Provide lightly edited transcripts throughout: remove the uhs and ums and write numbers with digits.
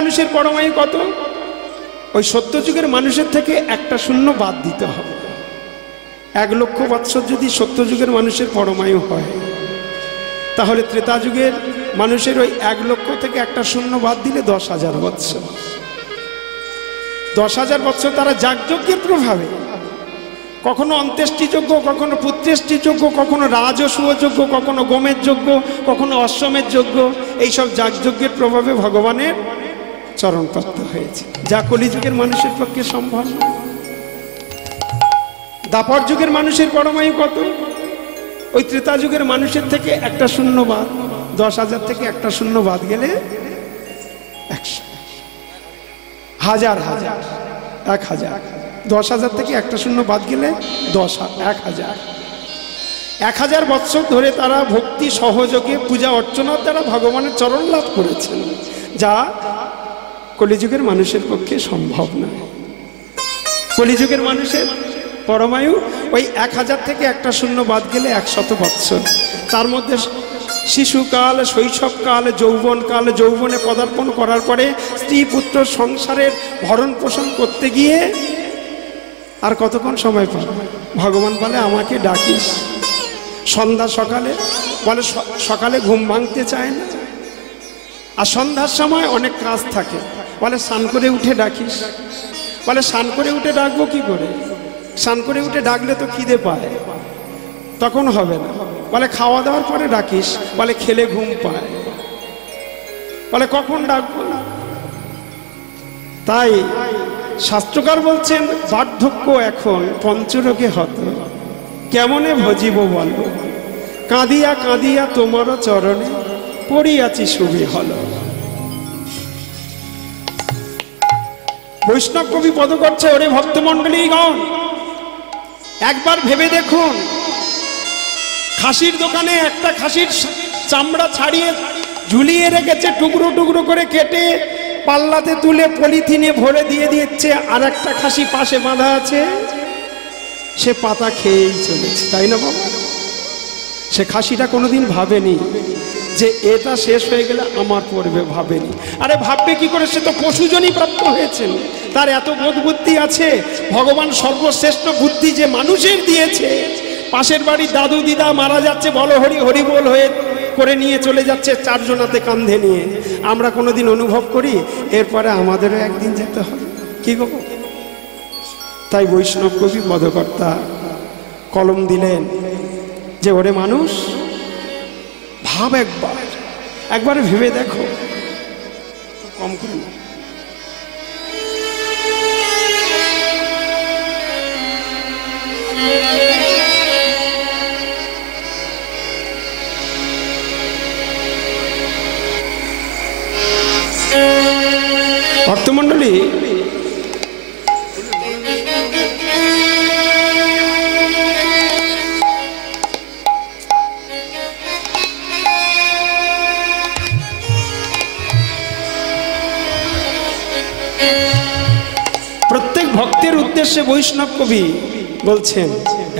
মানুষের পরমায়ু কত? ওই সত্যযুগের মানুষের থেকে একটা শূন্য বাদ দিতে হবে। 1 লক্ষ বৎসর যদি সত্যযুগের মানুষের পরমায়ু হয়, তাহলে ত্রেতা যুগের মানুষের ওই 1 লক্ষ থেকে একটা শূন্য বাদ দিলে 10,000 বৎসর। 10,000 বৎসর তারা যাগযজ্ঞের প্রভাবে, কখনো অন্ত্যেষ্টিযজ্ঞ, কখনো পুত্রেষ্টিযজ্ঞ, কখনো রাজসূয় যজ্ঞ, কখনো গোমের যজ্ঞ, কখনো অশ্বমেধ যজ্ঞ, এইসব যাগযজ্ঞের প্রভাবে ভগবানের চরণপ্রাপ্ত হয়েছে, যা কলিযুগের মানুষের পক্ষে সম্ভব না। দাপর যুগের মানুষের পরমায়ু কত? ওই ত্রেতা যুগের মানুষের থেকে একটা শূন্য বাদ, 10,000 থেকে একটা শূন্য বাদ গেলে 100, হাজার হাজার, 1,000, 10,000 থেকে একটা শূন্য বাদ গেলে 1,000। 1,000 বৎসর ধরে তারা ভক্তি সহযোগে পূজা অর্চনার দ্বারা ভগবানের চরণ লাভ করেছেন, যা কলিযুগের মানুষের পক্ষে সম্ভব নয়। কলিযুগের মানুষের পরমায়ু ওই 1,000 থেকে একটা শূন্য বাদ গেলে 100 বৎসর। তার মধ্যে শিশুকাল, শৈশবকাল, যৌবনকাল, যৌবনে পদার্পণ করার পরে স্ত্রী পুত্র সংসারের ভরণ পোষণ করতে গিয়ে আর কতক্ষণ সময় পাবে? ভগবান বলে আমাকে ডাকিস। সন্ধ্যা সকালে বলে, সকালে ঘুম ভাঙতে চায় না, আর সন্ধ্যার সময় অনেক কাজ থাকে, বলে স্নান করে উঠে ডাকিস। বলে স্নান করে উঠে ডাকবো কি করে? স্নান করে উঠে ডাকলে তো খিদে পায়, তখন হবে না। বলে খাওয়া দাওয়ার পরে ডাকিস, বলে খেলে ঘুম পায়। বলে কখন ডাকবো? তাই শাস্ত্রকার বলছেন, বার্ধক্য এখন পঞ্চরোগে হত, কেমনে ভজিব বল, কাঁদিয়া কাঁদিয়া তোমার চরণে পড়িয়াছি শুভি হল। বৈষ্ণব কবি পদ করছে, ওরে ভক্তমণ্ডলীগণ, একবার ভেবে দেখুন, খাসির দোকানে একটা খাসির চামড়া ছাড়িয়ে ঝুলিয়ে রেখেছে, টুকরো টুকরো করে কেটে পাল্লাতে তুলে পলিথিনে ভরে দিয়ে দিচ্ছে, আর একটা খাসি পাশে বাঁধা আছে, সে পাতা খেয়েই চলেছে, তাই না বাবা? সে খাসিটা কোনোদিন ভাবেনি যে এটা শেষ হয়ে গেলে আমার পড়বে, ভাবেনি। আরে ভাববে কি করে? সে তো পশুজনই প্রাপ্ত হয়েছেন, তার এত বোধ বুদ্ধি আছে। ভগবান সর্বশ্রেষ্ঠ বুদ্ধি যে মানুষের দিয়েছে, পাশের বাড়ির দাদু দিদা মারা যাচ্ছে, বলো হরি হরি বল হয়ে করে নিয়ে চলে যাচ্ছে 4 জনাতে কাঁধে নিয়ে। আমরা কোনোদিন অনুভব করি এরপরে আমাদেরও একদিন যেতে হবে, কি গো? তাই বৈষ্ণব কবি পদকর্তা কলম দিলেন যে ওরে মানুষ, ভাব একবার ভেবে দেখো, কম করে না। ভক্তমণ্ডলী, প্রত্যেক ভক্তের উদ্দেশ্যে বৈষ্ণব কবি বলছেন,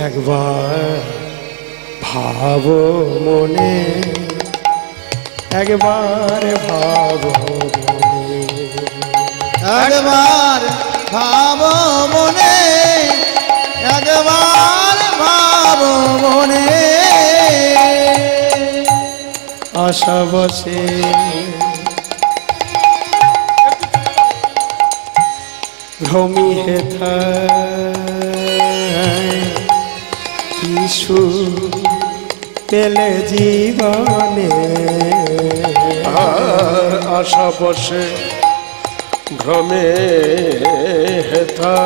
একবার ভাব মনে, একবার ভাব মনে, একবার ভাব মনে, একবার ভাব মনে, আশা বসে ভ্রমি হেথা কিছু পেলে জীবনে, আর আশা বসে ভ্রমে হেথা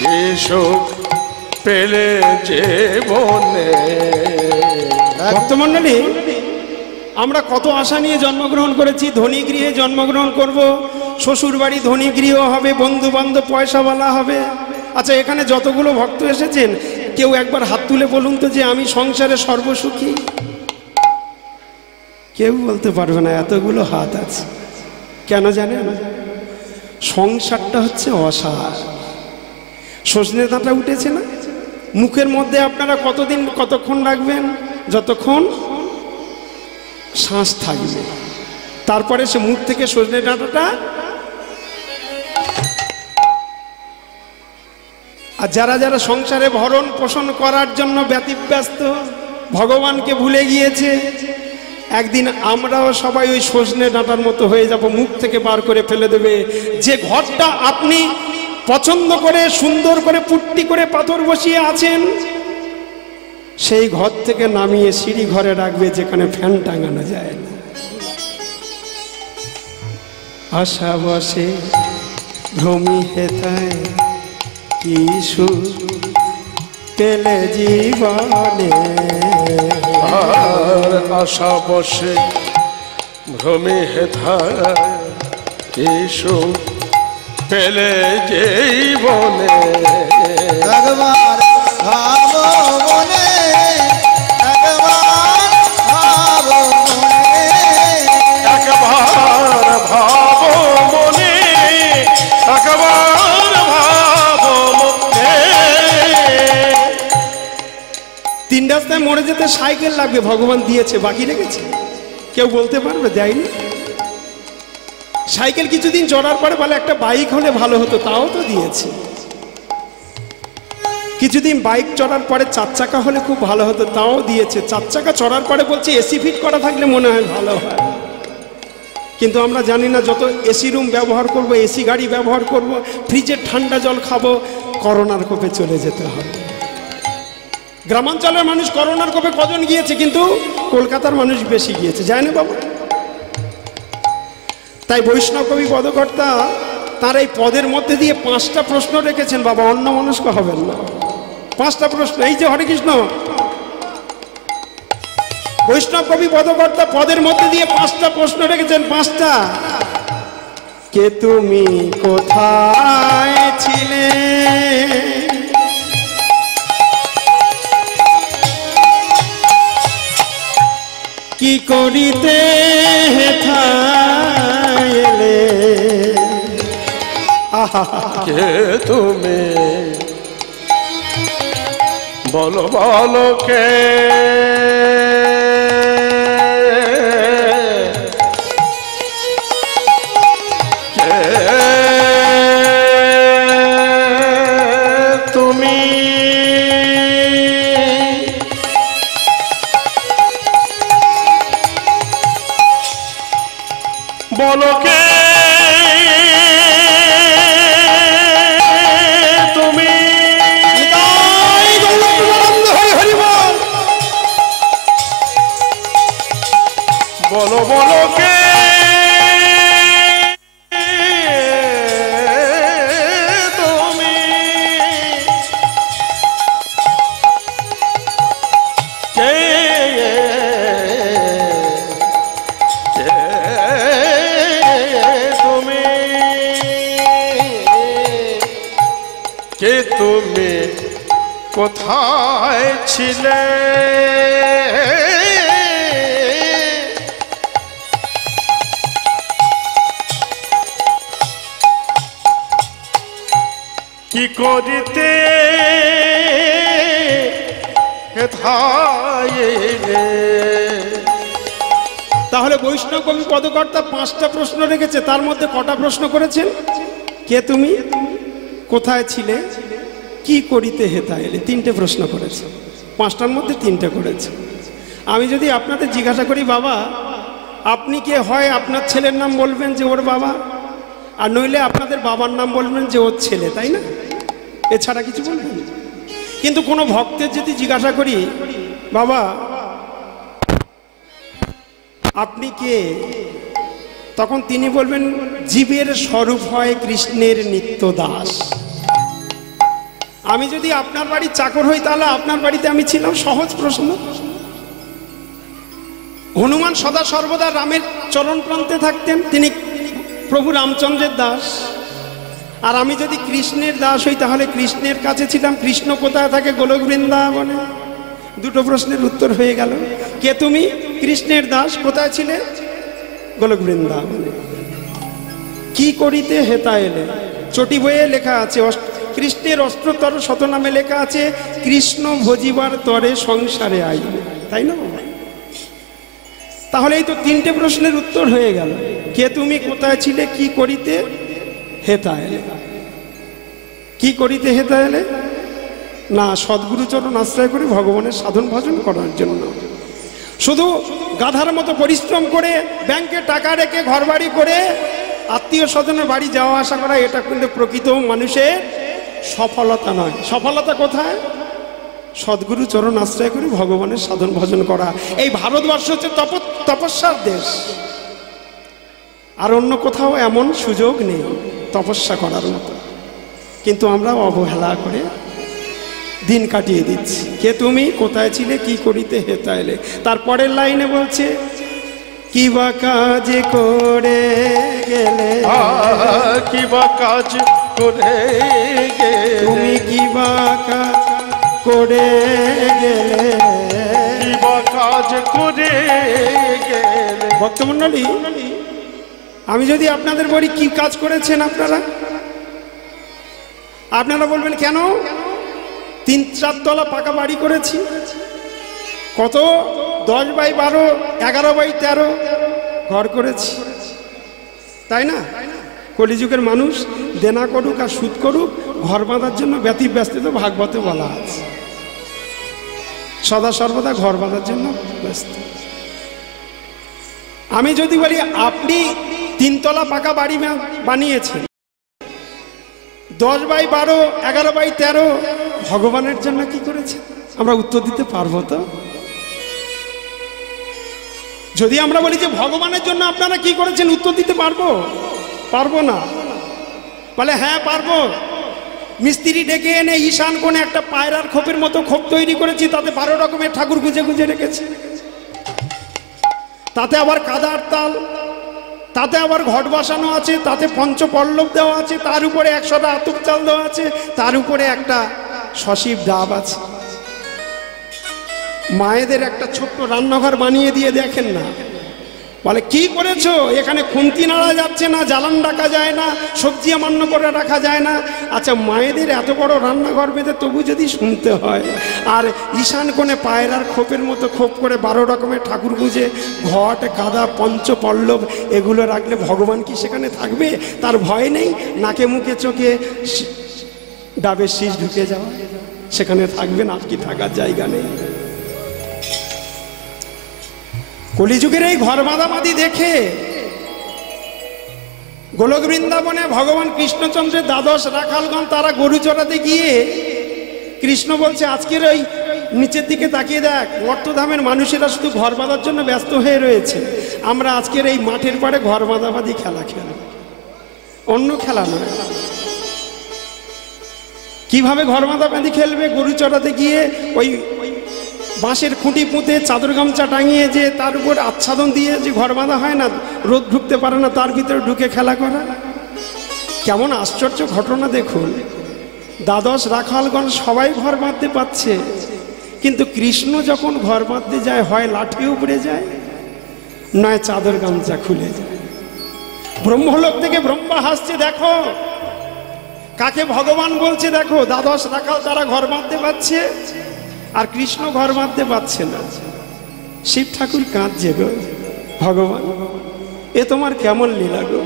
কিছু পেলে জীবনে। ভক্তমণ্ডলী, আমরা কত আশা নিয়ে জন্মগ্রহণ করেছি। ধনী গৃহে জন্মগ্রহণ করব, শ্বশুর বাড়ি ধনী গৃহ হবে, বন্ধু বান্ধব পয়সাওয়ালা হবে। আচ্ছা, এখানে যতগুলো ভক্ত এসেছেন, কেউ একবার হাত তুলে বলুন তো যে আমি সংসারে সর্বসুখী? কেউ বলতে পারবে না, এতগুলো হাত আছে। কেন জানেন? সংসারটা হচ্ছে অসার। সজনে ডাঁটা উঠেছে না, মুখের মধ্যে আপনারা কতক্ষণ রাখবেন? যতক্ষণ শ্বাস থাকবে, তারপরে সে মুখ থেকে সজনে ডাঁটাটা। আর যারা যারা সংসারে ভরণ পোষণ করার জন্য ব্যতিব্যস্ত, ভগবানকে ভুলে গিয়েছে, একদিন আমরাও সবাই ওই সজনে ডাঁটার মতো হয়ে যাব, মুখ থেকে বার করে ফেলে দেবে। যে ঘরটা আপনি পছন্দ করে সুন্দর করে পুট্টি করে পাথর বসিয়ে আছেন, সেই ঘর থেকে নামিয়ে সিঁড়ি ঘরে রাখবে যেখানে ফ্যান টাঙানো যায় না। আশা বসে ভ্রমি হেথায় কি সুখ পেলে জীবনে। আর আশা বসে ভ্রমে হেথায় কি সুখ পেলে জীবনে। একবার ভাবো মনে, একবার ভাবো মনে, একবার ভাবো মনে, একবার ভাবো মনে। তিন রাস্তায় মরে যেতে সাইকেল লাগবে, ভগবান দিয়েছে, বাকি রেখেছে? কেউ বলতে পারবে দেয়নি? সাইকেল কিছুদিন চড়ার পরে বলে একটা বাইক হলে ভালো হতো, তাও তো দিয়েছে। কিছুদিন বাইক চড়ার পরে 4 চাকা হলে খুব ভালো হতো, তাও দিয়েছে। 4 চাকা চড়ার পরে বলছে এসি ফিট করা থাকলে মনে হয় ভালো হয়। কিন্তু আমরা জানি না, যত এসি রুম ব্যবহার করব, এসি গাড়ি ব্যবহার করব, ফ্রিজের ঠান্ডা জল খাবো, করোনার কোপে চলে যেতে হবে। গ্রামাঞ্চলের মানুষ করোনার কোপে কজন গিয়েছে, কিন্তু কলকাতার মানুষ বেশি গিয়েছে, যায় না বাবা? তাই বৈষ্ণব কবি পদকর্তা তার এই পদের মধ্যে দিয়ে 5টা প্রশ্ন রেখেছেন। বাবা অন্যমনস্ক হবেন না, 5টা প্রশ্ন। এই যে হরে কৃষ্ণ, বৈষ্ণব কবি পদকর্তা পদের মধ্যে দিয়ে 5টা প্রশ্ন রেখেছেন। 5টা। কে তুমি কোথায় ছিলে, কি করিতে হেথায় এলে। কে তুমি বলো বলো কে, কে তুমি বলো কে তুমি, বলো বলো কে তুমি, কে কে তুমি কোথায় ছিলে, কি করিতে হেথায় এলে। তাহলে বৈষ্ণব কবি পদকর্তা 5টা প্রশ্ন রেখেছে, তার মধ্যে কটা প্রশ্ন করেছেন? কে তুমি, কোথায় ছিলে, কি করিতে হেথায় এলে। 3টে প্রশ্ন করেছে, 5টার মধ্যে 3টে করেছে। আমি যদি আপনাদের জিজ্ঞাসা করি, বাবা আপনি কে, হয় আপনার ছেলের নাম বলবেন যে ওর বাবা, আর নইলে আপনাদের বাবার নাম বলবেন যে ওর ছেলে, তাই না? এছাড়া কিছু বলবেন? কিন্তু কোনো ভক্তের যদি জিজ্ঞাসা করি, বাবা আপনি কে, তখন তিনি বলবেন জীবের স্বরূপ হয় কৃষ্ণের নিত্য দাস। আমি যদি আপনার বাড়ির চাকর হই, তাহলে আপনার বাড়িতে আমি ছিলাম। সহজ প্রশ্ন। হনুমান সদা সর্বদা রামের চরণ প্রান্তে থাকতেন, তিনি প্রভু রামচন্দ্রের দাস। আর আমি যদি কৃষ্ণের দাস হই, তাহলে কৃষ্ণের কাছে ছিলাম। কৃষ্ণ কোথায় থাকে? গোলক বৃন্দাবনে। 2টো প্রশ্নের উত্তর হয়ে গেল। কে তুমি? কৃষ্ণের দাস। কোথায় ছিলে? গোলক বৃন্দাবনে। কি করিতে হেতা এলে? চটি বইয়ে লেখা আছে, কৃষ্ণের অষ্টতর শতনামে লেখা আছে, কৃষ্ণ ভজিবার তরে সংসারে আইলে, তাই না? তাহলে এই তো তিনটে প্রশ্নের উত্তর হয়ে গেল। কে তুমি, কোথায় ছিলে, কি করিতে হেতা এলে? কি করিতে হেতা এলে? না, সদ্গুরুচরণ আশ্রয় করে ভগবানের সাধন ভজন করার জন্য। শুধু গাধার মতো পরিশ্রম করে ব্যাংকে টাকা রেখে ঘরবাড়ি করে আত্মীয় স্বজনের বাড়ি যাওয়া আসা করা, এটা কিন্তু প্রকৃত মানুষের সফলতা নয়। সফলতা কোথায়? সদ্গুরু চরণ আশ্রয় করে ভগবানের সাধন ভজন করা। এই ভারতবর্ষ হচ্ছে তপস্যার দেশ, আর অন্য কোথাও এমন সুযোগ নেই তপস্যা করার মতো, কিন্তু আমরা অবহেলা করে দিন কাটিয়ে দিচ্ছি। কে তুমি, কোথায় ছিলে, কি করিতে হেতা এলে? তারপরের লাইনে বলছে, কি বা কাজ করে গেলে, কি বা কাজ করে গেলে, তুমি কি বা কাজ করে গেলে, কি বা কাজ করে গেলে। ভক্তমণ্ডলী, আমি যদি আপনাদের বলি কি কাজ করেছেন আপনারা, আপনারা বলবেন কেন? 3-4 তলা পাকা বাড়ি করেছি। কত? 10x12, 11x13 ঘর করেছি, তাই না? কলিযুগের মানুষ দেনা করুক আর সুদ করুক, ঘর বাঁধার জন্য ব্যতিব্যস্ত। ভাগবতে বলা আছে, সদা সর্বদা ঘর বাঁধার জন্য ব্যস্ত। আমি যদি বলি আপনি 3 তলা পাকা বাড়ি বানিয়েছেন, 10x12, 11x13 ভগবানের জন্য কি করেছে? আমরা উত্তর দিতে পারবো তো? যদি আমরা বলি যে ভগবানের জন্য আপনারা কি করেছেন, উত্তর দিতে পারবো? পারবো না। বলে হ্যাঁ পারবো। মিস্ত্রি ডেকে এনে ঈশান কোণে একটা পায়রার খোপের মতো খোপ তৈরি করেছি, তাতে 12 রকমের ঠাকুর গুজে গুজে রেখেছি, তাতে আবার কাদার তাল, তাতে আবার ঘট বসানো আছে, তাতে পঞ্চপল্লব দেওয়া আছে, তার উপরে 100টা আতপ চাল দেওয়া আছে, তার উপরে একটা সশিব ডাব আছে। মায়েদের একটা ছোট্ট রান্নাঘর বানিয়ে দিয়ে দেখেন না, বলে কি করেছো? এখানে খুন্তি নাড়া যাচ্ছে না, জ্বালান রাখা যায় না, সবজি আমান্য করে রাখা যায় না। আচ্ছা, মায়েদের এত বড় রান্নাঘর বেঁধে তবু যদি শুনতে হয়, আর ঈশান কোণে পায়রার খোপের মতো খোপ করে 12 রকমের ঠাকুর গুঁজে ঘট, কাদা, পঞ্চপল্লব এগুলো রাখলে ভগবান কি সেখানে থাকবে? তার ভয় নেই? নাকে মুখে চোখে ডাবের শীষ ঢুকে যাওয়া, সেখানে থাকবেন? আর কি থাকার জায়গা নেই? কলিযুগের এই ঘর বাঁধাবাঁধি দেখে গোলক বৃন্দাবনে ভগবান কৃষ্ণচন্দ্রের দ্বাদশ রাখালগণ তারা গরু চড়াতে গিয়ে কৃষ্ণ বলছে, আজকের ওই নিচের দিকে তাকিয়ে দেখ, মর্তধামের মানুষেরা শুধু ঘর বাঁধার জন্য ব্যস্ত হয়ে রয়েছে, আমরা আজকের এই মাঠের পাড়ে ঘর বাঁধাবাঁধি খেলা খেলব, অন্য খেলা নয়। কিভাবে ঘর বাঁধাবাঁধি খেলবে? গরু চড়াতে গিয়ে ওই বাঁশের খুঁটি পুঁতে চাদর গামছা টাঙিয়ে যে তার উপর আচ্ছাদন দিয়ে যে ঘর বাঁধা হয় না, রোদ ঢুকতে পারে না, তার ভিতরে ঢুকে খেলা করা। কেমন আশ্চর্য ঘটনা দেখুন। দ্বাদশ রাখালগণ সবাই ঘর বাঁধতে পারছে, কিন্তু কৃষ্ণ যখন ঘর বাঁধতে যায়, হয় লাঠি উপড়ে যায়, নয় চাদর গামছা খুলে যায়। ব্রহ্মলোক থেকে ব্রহ্মা হাসছে, দেখো কাকে ভগবান বলছে, দেখো দ্বাদশ রাখাল তারা ঘর বাঁধতে পারছে, আর কৃষ্ণ ঘর বাঁধতে পারছে না। শিব ঠাকুর কাঁদছে, গো ভগবান এ তোমার কেমন লীলা গো,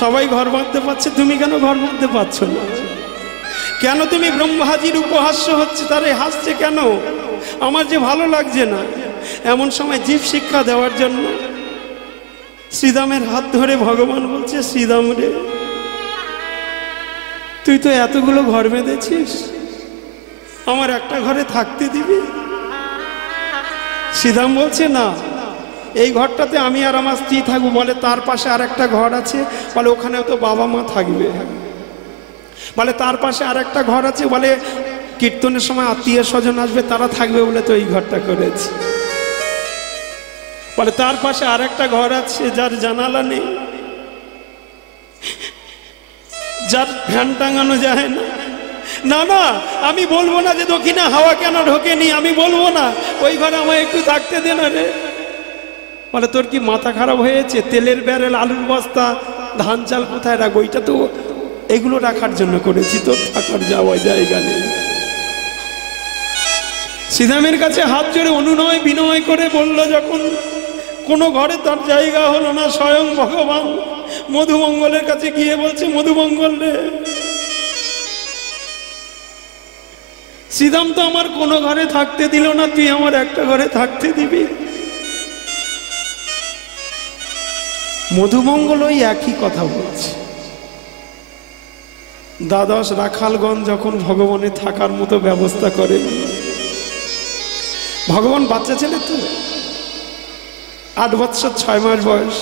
সবাই ঘর বাঁধতে পারছে, তুমি কেন ঘর বাঁধতে পারছো না? কেন তুমি ব্রহ্মাজির উপহাস্য হচ্ছে, তারে হাসছে কেন? আমার যে ভালো লাগছে না। এমন সময় জীব শিক্ষা দেওয়ার জন্য শ্রীদামের হাত ধরে ভগবান বলছে, শ্রীদাম রে, তুই তো এতগুলো ঘর বেঁধেছিস, আমার একটা ঘরে থাকতে দিবি? শ্রীদাম বলছে, না, এই ঘরটাতে আমি আর আমার স্ত্রী থাকবো। বলে তার পাশে আর একটা ঘর আছে, বলে ওখানেও তো বাবা মা থাকবে। বলে তার পাশে আর একটা ঘর আছে, বলে কীর্তনের সময় আত্মীয় স্বজন আসবে, তারা থাকবে বলে তো এই ঘরটা করেছি। বলে তার পাশে আর একটা ঘর আছে যার জানালা নেই, যার ফ্যান টাঙানো যায় না। না না, আমি বলবো না যে দক্ষিণে হাওয়া কেন ঢোকেনি, আমি বলবো না, ওই ঘরে আমায় একটু থাকতে দে না রে। বলে তোর কি মাথা খারাপ হয়েছে? তেলের ব্যারেল, আলুর বস্তা, ধান চাল কোথায় রাখবো? ওইটা তো এগুলো রাখার জন্য করেছি, তোর থাকার যাওয়ার জায়গা নেই। শ্রীদামের কাছে হাত জোড়ে অনুনয় বিনয় করে বলল যখন, কোনো ঘরে তার জায়গা হলো না। স্বয়ং ভগবান মধুমঙ্গলের কাছে গিয়ে বলছে, মধুমঙ্গল রে, শ্রীদাম তো আমার কোনো ঘরে থাকতে দিল না, তুই আমার একটা ঘরে থাকতে দিবি? মধুমঙ্গল ওই একই কথা বলছে। দ্বাদশ রাখালগঞ্জ যখন ভগবানের থাকার মতো ব্যবস্থা করে, ভগবান বাচ্চা ছেলে তো, 8 বছর 6 মাস বয়স,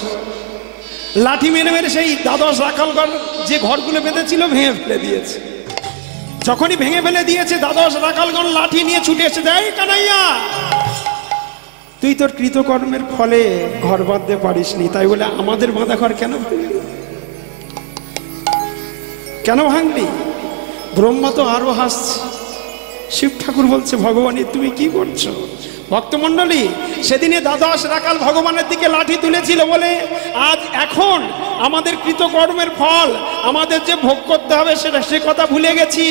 লাঠি মেরে মেরে সেই দ্বাদশ রাখালগঞ্জ যে ঘরগুলো বেঁধেছিল ভেঙে ফেলে দিয়েছে। যখনই ভেঙে ফেলে দিয়েছে, দ্বাদশ রাখালগঞ্জ লাঠি নিয়ে ছুটে এসে দেয়, কানাইয়া তুই তোর কৃতকর্মের ফলে ঘর বাঁধতে পারিসনি, তাই বলে আমাদের বাঁধা ঘর কেন ভাঙলি? কেন ভাঙলি? ব্রহ্মা তো আরো হাসছে। শিব ঠাকুর বলছে, ভগবানী তুমি কি করছো? ভক্তমণ্ডলী, সেদিনে দ্বাদশ রাখাল ভগবানের দিকে লাঠি তুলেছিল বলে আজ এখন আমাদের কৃতকর্মের ফল আমাদের যে ভোগ করতে হবে সে কথা ভুলে গেছি।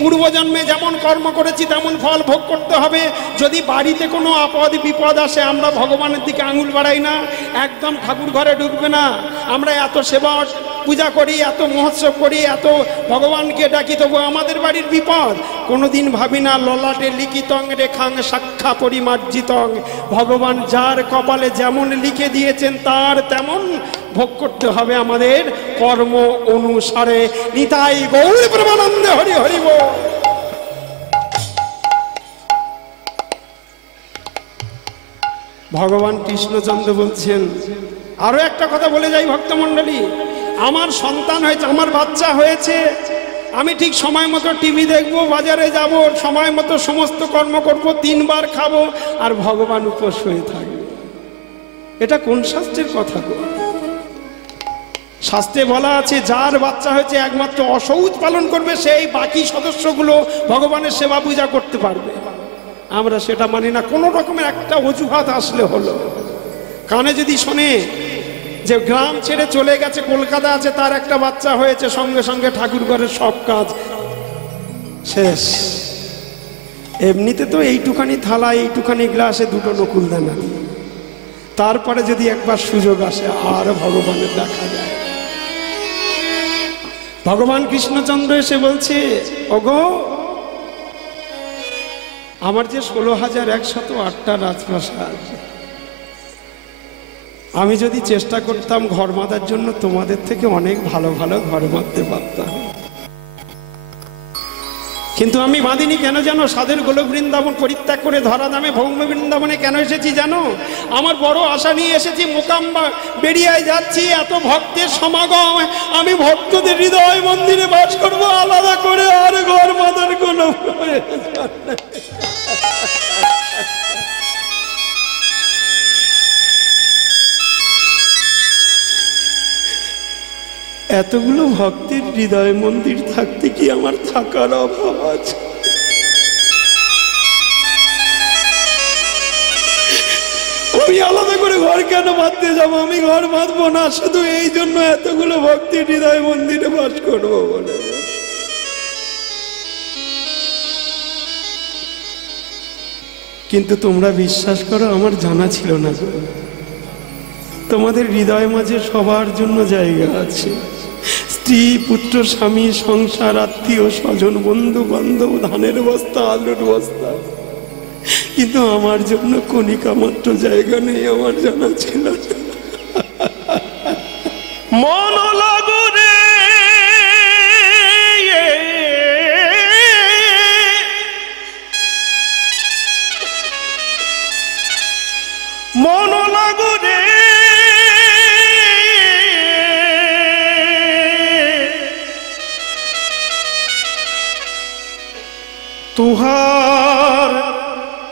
পূর্বজন্মে যেমন কর্ম করেছি তেমন ফল ভোগ করতে হবে। যদি বাড়িতে কোনো আপদ বিপদ আসে, আমরা ভগবানের দিকে আঙুল বাড়াই না, একদম ঠাকুর ঘরে ঢুকবে না। আমরা এত সেবা পূজা করি, এত মহোৎসব করি, এত ভগবানকে ডাকি, তবু আমাদের বাড়ির বিপদ কোনোদিন ভাবি না। ললাটে লিখিতং রেখাং সাক্ষা পরিমার্জিতং, ভগবান যার কপালে যেমন লিখে দিয়েছেন তার তেমন ভোগ করতে হবে আমাদের কর্ম অনুসারে। নিতাই গৌর প্রেমানন্দে হরি হরি বল। ভগবান কৃষ্ণচন্দ্র বলছেন, আরো একটা কথা বলে যাই ভক্তমণ্ডলী, আমার সন্তান হয়েছে, আমার বাচ্চা হয়েছে, আমি ঠিক সময় মতো টিভি দেখবো, বাজারে যাব, সময় মতো সমস্ত কর্ম করব, 3 বার খাবো, আর ভগবান উপোস হয়ে থাকবে। এটা কোন শাস্ত্রের কথা? শাস্ত্রে বলা আছে যার বাচ্চা হয়েছে একমাত্র অসৌচ পালন করবে, সেই বাকি সদস্যগুলো ভগবানের সেবা পূজা করতে পারবে। আমরা সেটা মানি না। কোনো রকমের একটা অজুহাত আসলে হলো। কানে যদি শোনে যে গ্রাম ছেড়ে চলে গেছে, কলকাতা আছে, তার একটা বাচ্চা হয়েছে, সঙ্গে সঙ্গে ঠাকুর ঘরের সব কাজ শেষ। এমনিতে তো এইটুখানি থালা, এইটুখানি গ্লাসে 2টো নকুল দানা, তারপরে যদি একবার সুযোগ আসে আর ভগবানের দেখা যায়। ভগবান কৃষ্ণচন্দ্র এসে বলছে, ওগো, আমার যে 16,108টা রাজপ্রাসাদ, আমি যদি চেষ্টা করতাম ঘর বাঁধার জন্য, তোমাদের থেকে অনেক ভালো ভালো ঘর বাঁধতে পারতাম, কিন্তু আমি বাঁধিনি। কেন জানো? সাধের গোলক বৃন্দাবন পরিত্যাগ করে ধরাধামে ভৌম বৃন্দাবনে কেন এসেছি জানো? আমার বড় আশা নিয়ে এসেছি, মোকাম্বা বেরিয়ায় যাচ্ছি, এত ভক্তের সমাগম, আমি ভক্তদের হৃদয় মন্দিরে বাস করবো আলাদা করে, আর ঘর বাঁধার কোনো এতগুলো ভক্তের হৃদয় মন্দির থাকতে কি আমার থাকার অভাব আছে? আমি আলাদা করে ঘর কেন বাঁধতে যাবো? আমি ঘর বাঁধবো না শুধু এই জন্য এতগুলো ভক্তের হৃদয় মন্দিরে বাস করবো বলে। কিন্তু তোমরা বিশ্বাস করো, আমার জানা ছিল না তোমাদের হৃদয় মাঝে সবার জন্য জায়গা আছে। স্ত্রী, পুত্র, স্বামী, সংসার, আত্মীয় স্বজন, বন্ধু বান্ধব, ধানের বস্তা, আলুর বস্তা, কিন্তু আমার জন্য কণিকা মাত্র জায়গা নেই, আমার জানা ছিল না। মন লাগু রে, মন লাগু রে, তুহার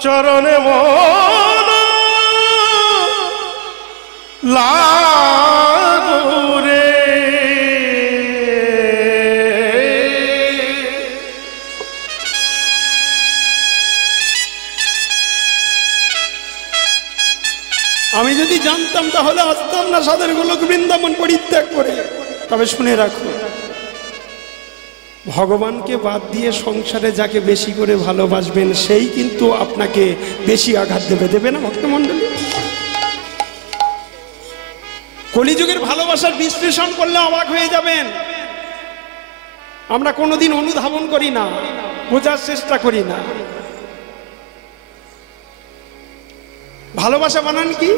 চরণে মন লাগু রে। আমি যদি জানতাম তাহলে আসতাম না সাধের গোলক বৃন্দাবন পরিত্যাগ করে। তবে শুনে রাখো, ভগবানকে বাদ দিয়ে সংসারে যাকে বেশি করে ভালোবাসবেন সেই কিন্তু আপনাকে বেশি আঘাত দেবে না ভক্তমণ্ডলী। কলিযুগের ভালোবাসার বিশ্লেষণ করলে অবাক হয়ে যাবেন। আমরা কোনোদিন অনুধাবন করি না, বোঝার চেষ্টা করি না। ভালোবাসা বানান কি?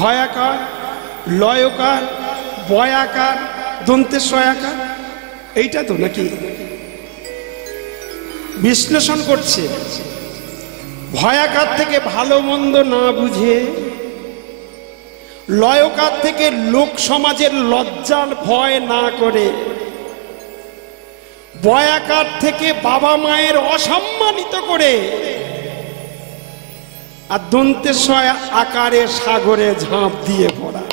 ভয়াকার, লয়কার, বয়াকার, দন্তের সয়াকার, এইটা তো নাকি? বিশ্লেষণ করছে, ভয়াকার থেকে ভালো মন্দ না বুঝে, লয়কার থেকে লোক সমাজের লজ্জার ভয় না করে, বয়াকার থেকে বাবা মায়ের অসম্মানিত করে, আর দন্তের সয় আকারে সাগরে ঝাঁপ দিয়ে পড়া।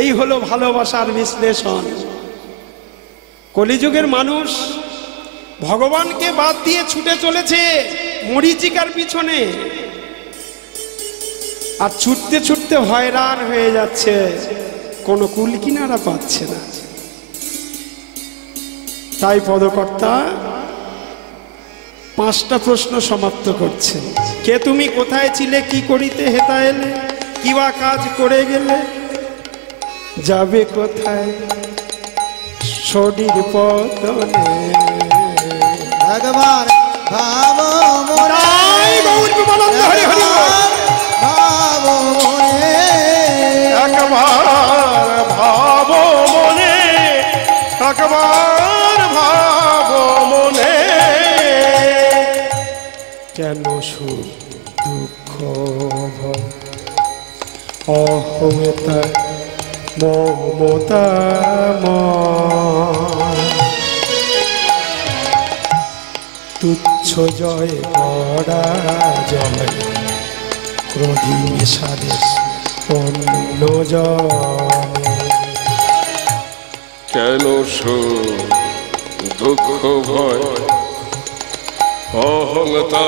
এই হলো ভালোবাসার বিশ্লেষণ। কলিযুগের মানুষ ভগবানকে বাদ দিয়ে ছুটে চলেছে মরীচিকার পিছনে, আর ছুটতে ছুটতে হয়রান হয়ে যাচ্ছে, কোনো কুল কিনারা পাচ্ছে না। তাই পদকর্তা 5টা প্রশ্ন সমাপ্ত করছে। কে তুমি, কোথায় ছিলে, কি করিতে হেতা এলে, কিবা কাজ করে গেলে, যাবে কোথায় শরীর পতনে। একবার ভাবো মনে, হরি হরি ভাবো মনে, একবার ভাবো মনে, একবার ভাবো মনে, কেন সুখ দুঃখ ভয় অহমতা মমতা তুচ্ছ জয় পরাজয় ক্রোধী বিষাদে অন্য জয়। কেন সুখ দুঃখ ভয় অহংতা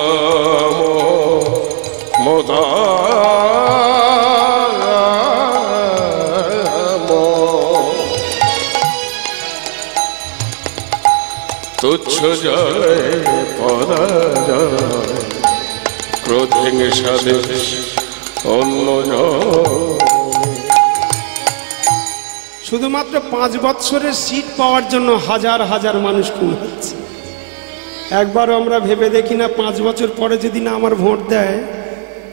মমতা তুচ্ছ জয় পরাজয় ক্রোধে সাদে অন্য জয়। শুধুমাত্র 5 বৎসরের সিট পাওয়ার জন্য হাজার হাজার মানুষ খুন হচ্ছে। একবারও আমরা ভেবে দেখি না 5 বছর পরে যদি না আমার ভোট দেয়,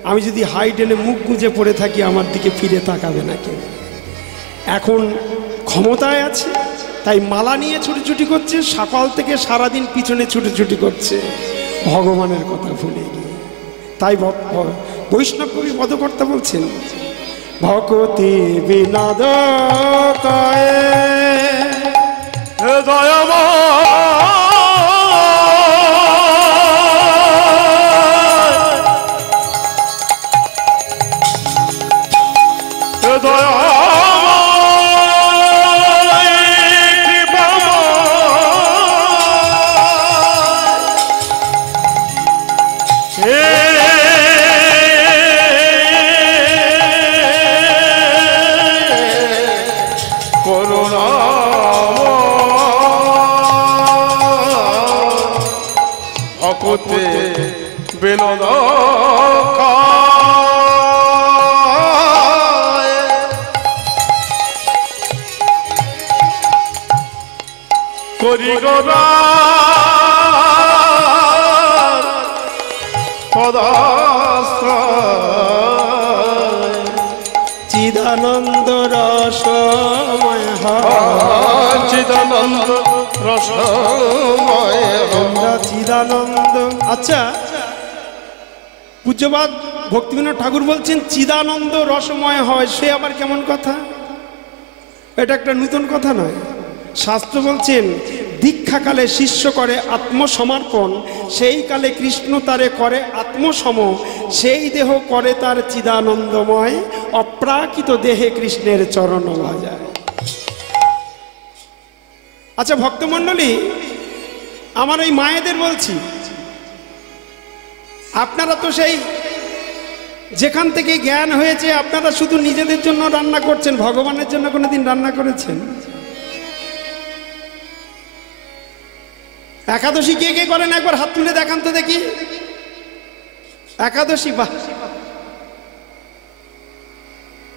আমি যদি হাইট এনে মুখ গুঁজে পড়ে থাকি, আমার দিকে ফিরে তাকাবে না কেউ। এখন ক্ষমতায় আছে তাই মালা নিয়ে ছুটোছুটি করছে, সকাল থেকে সারাদিন পিছনে ছুটোছুটি করছে, ভগবানের কথা ভুলে গিয়ে। তাই বৈষ্ণব কবি পদকর্তা বলছেন, ভকতি বিনোদ কয়ে চিদানন্দ রসময় চিদানন্দ রসময় চিদানন্দ। আচ্ছা, পূজ্যপাদ ভক্তিবিনোদ ঠাকুর বলছেন চিদানন্দ রসময় হয়, সে আবার কেমন কথা? এটা একটা নতুন কথা নয়। শাস্ত্র বলছেন দীক্ষাকালে শিষ্য করে আত্মসমর্পণ, সেই কালে কৃষ্ণ তারে করে আত্মসম, সেই দেহ করে তার চিদানন্দময়, অপ্রাকৃত দেহে কৃষ্ণের চরণ বাজায়। আচ্ছা ভক্তমণ্ডলী, আমার এই মায়েদের বলছি, আপনারা তো সেই যেখান থেকে জ্ঞান হয়েছে আপনারা শুধু নিজেদের জন্য রান্না করছেন, ভগবানের জন্য কোনোদিন রান্না করেছেন? একাদশী কে কে করেন একবার হাত তুলে দেখান তো দেখি। একাদশী, বাহ,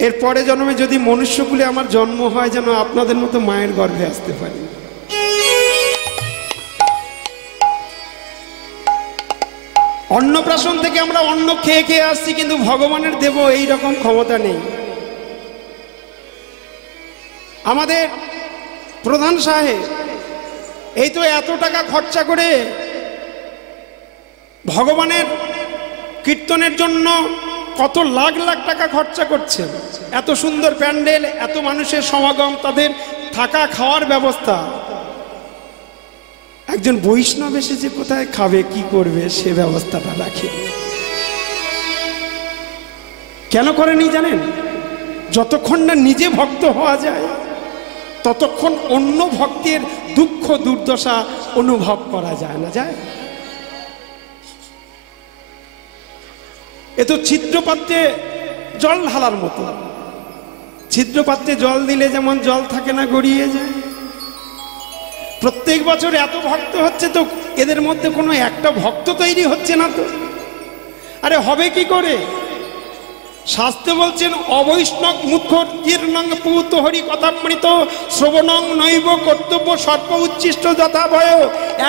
এর পরে জন্মে যদি মনুষ্যকুলে আমার জন্ম হয় যেন আপনাদের মতো মায়ের গর্ভে আসতে পারি। অন্নপ্রাশন থেকে আমরা অন্ন খেয়ে খেয়ে আসছি, কিন্তু ভগবানের দেব এই রকম ক্ষমতা নেই। আমাদের প্রধান সাহেব এই তো এত টাকা খরচা করে ভগবানের কীর্তনের জন্য কত লাখ লাখ টাকা খরচা করছে, এত সুন্দর প্যান্ডেল, এত মানুষের সমাগম, তাদের থাকা খাওয়ার ব্যবস্থা। একজন বৈষ্ণব এসেছে, কোথায় খাবে কি করবে সে ব্যবস্থাটা রাখে। কেন করেনি জানেন? যতক্ষণ না নিজে ভক্ত হওয়া যায় ততক্ষণ অন্য ভক্তের দুঃখ দুর্দশা অনুভব করা যায় না। যায় এ তো ছিদ্রপাত্রে জল ঢালার মতো। ছিদ্রপাত্রে জল দিলে যেমন জল থাকে না, গড়িয়ে যায়। প্রত্যেক বছর এত ভক্ত হচ্ছে, তো এদের মধ্যে কোনো একটা ভক্ত তৈরি হচ্ছে না তো। আরে হবে কি করে? শাস্ত্রে বলছেন অবৈষ্ণব মুখ জীর্ণং পুত হরি কথামৃত শ্রবণং নৈব কর্তব্য সর্ব উচ্ছিষ্ট যথা ভয়।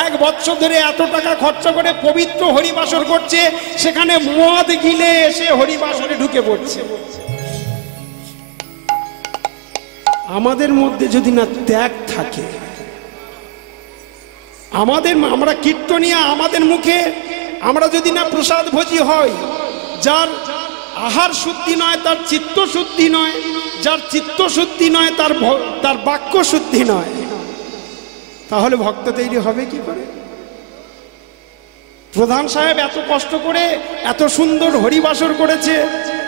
এক বছর ধরে এত টাকা খরচা করে পবিত্র হরিবাসর করছে, সেখানে মদ গিলে এসে হরিবাসরে ঢুকে পড়ছে। আমাদের মধ্যে যদি না ত্যাগ থাকে, আমরা কীর্তনিয়া, আমাদের মুখে আমরা যদি না প্রসাদ ভোজি হয়, যার আহার শুদ্ধি নয় তার চিত্ত শুদ্ধি নয়, যার চিত্ত শুদ্ধি নয় তার বাক্য শুদ্ধি নয়, তাহলে ভক্ত তৈরি হবে কি করে? প্রধান সাহেব এত কষ্ট করে এত সুন্দর হরিবাসর করেছে,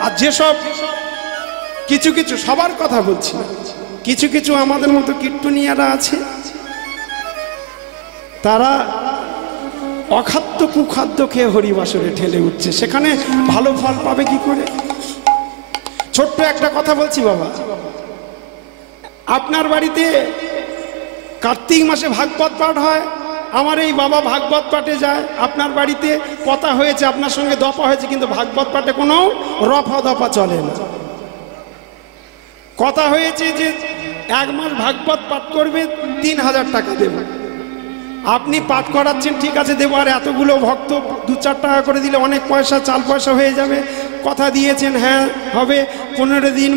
আর যেসব কিছু কিছু, সবার কথা বলছি না, কিছু কিছু আমাদের মতো কীর্তনিয়ারা আছে, তারা অখাদ্য কুখাদ্য খেয়ে হরিবাসরে ঠেলে উঠছে, সেখানে ভালো ফল পাবে কি করে? ছোট্ট একটা কথা বলছি বাবা, আপনার বাড়িতে কার্তিক মাসে ভাগবত পাঠ হয়, আমার এই বাবা ভাগবত পাঠে যায়, আপনার বাড়িতে কথা হয়েছে, আপনার সঙ্গে দফা হয়েছে, কিন্তু ভাগবত পাঠে কোনো রফা দফা চলে না। কথা হয়েছে যে 1 মাস ভাগবত পাঠ করবে, 3000 টাকা দেবে। আপনি পাঠ করাচ্ছেন, ঠিক আছে দেবো, আর এতগুলো ভক্ত 2-4 টাকা করে দিলে অনেক পয়সা, চাল পয়সা হয়ে যাবে। কথা দিয়েছেন, হ্যাঁ হবে। 15 দিন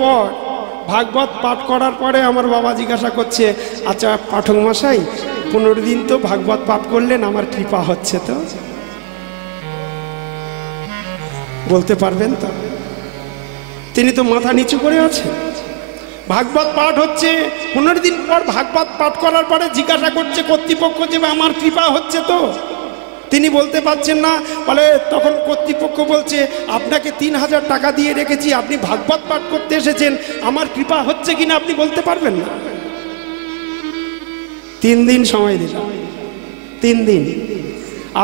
পর ভাগবত পাঠ করার পরে আমার বাবা জিজ্ঞাসা করছে, আচ্ছা পাঠক মশাই, 15 দিন তো ভাগবত পাঠ করলেন, আমার কৃপা হচ্ছে তো? বলতে পারবেন তো? তিনি তো মাথা নিচু করে আছেন। ভাগবত পাঠ হচ্ছে, 15 দিন পর ভাগবত পাঠ করার পরে জিজ্ঞাসা করছে কর্তৃপক্ষ যে আমার কৃপা হচ্ছে তো? তিনি বলতে পারছেন না। বলে তখন কর্তৃপক্ষ বলছে, আপনাকে 3000 টাকা দিয়ে রেখেছি, আপনি ভাগবত পাঠ করতে এসেছেন, আমার কৃপা হচ্ছে কিনা আপনি বলতে পারবেন না। 3 দিন সময় দিলাম, 3 দিন।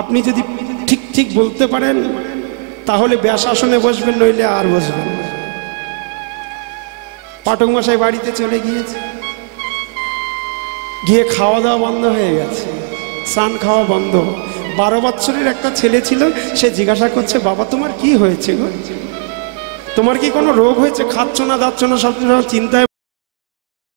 আপনি যদি ঠিক ঠিক বলতে পারেন তাহলে ব্যাসাসনে বসবেন, নইলে আর বসবেন না। পাঠক মশাই বাড়িতে চলে গিয়েছে, গিয়ে খাওয়া দাওয়া বন্ধ হয়ে গেছে, স্নান খাওয়া বন্ধ। 12 বছরের একটা ছেলে ছিল, সে জিজ্ঞাসা করছে, বাবা তোমার কি হয়েছে গো? তোমার কি কোনো রোগ হয়েছে? খাচ্ছ না, যাচ্ছ না, সব চিন্তায়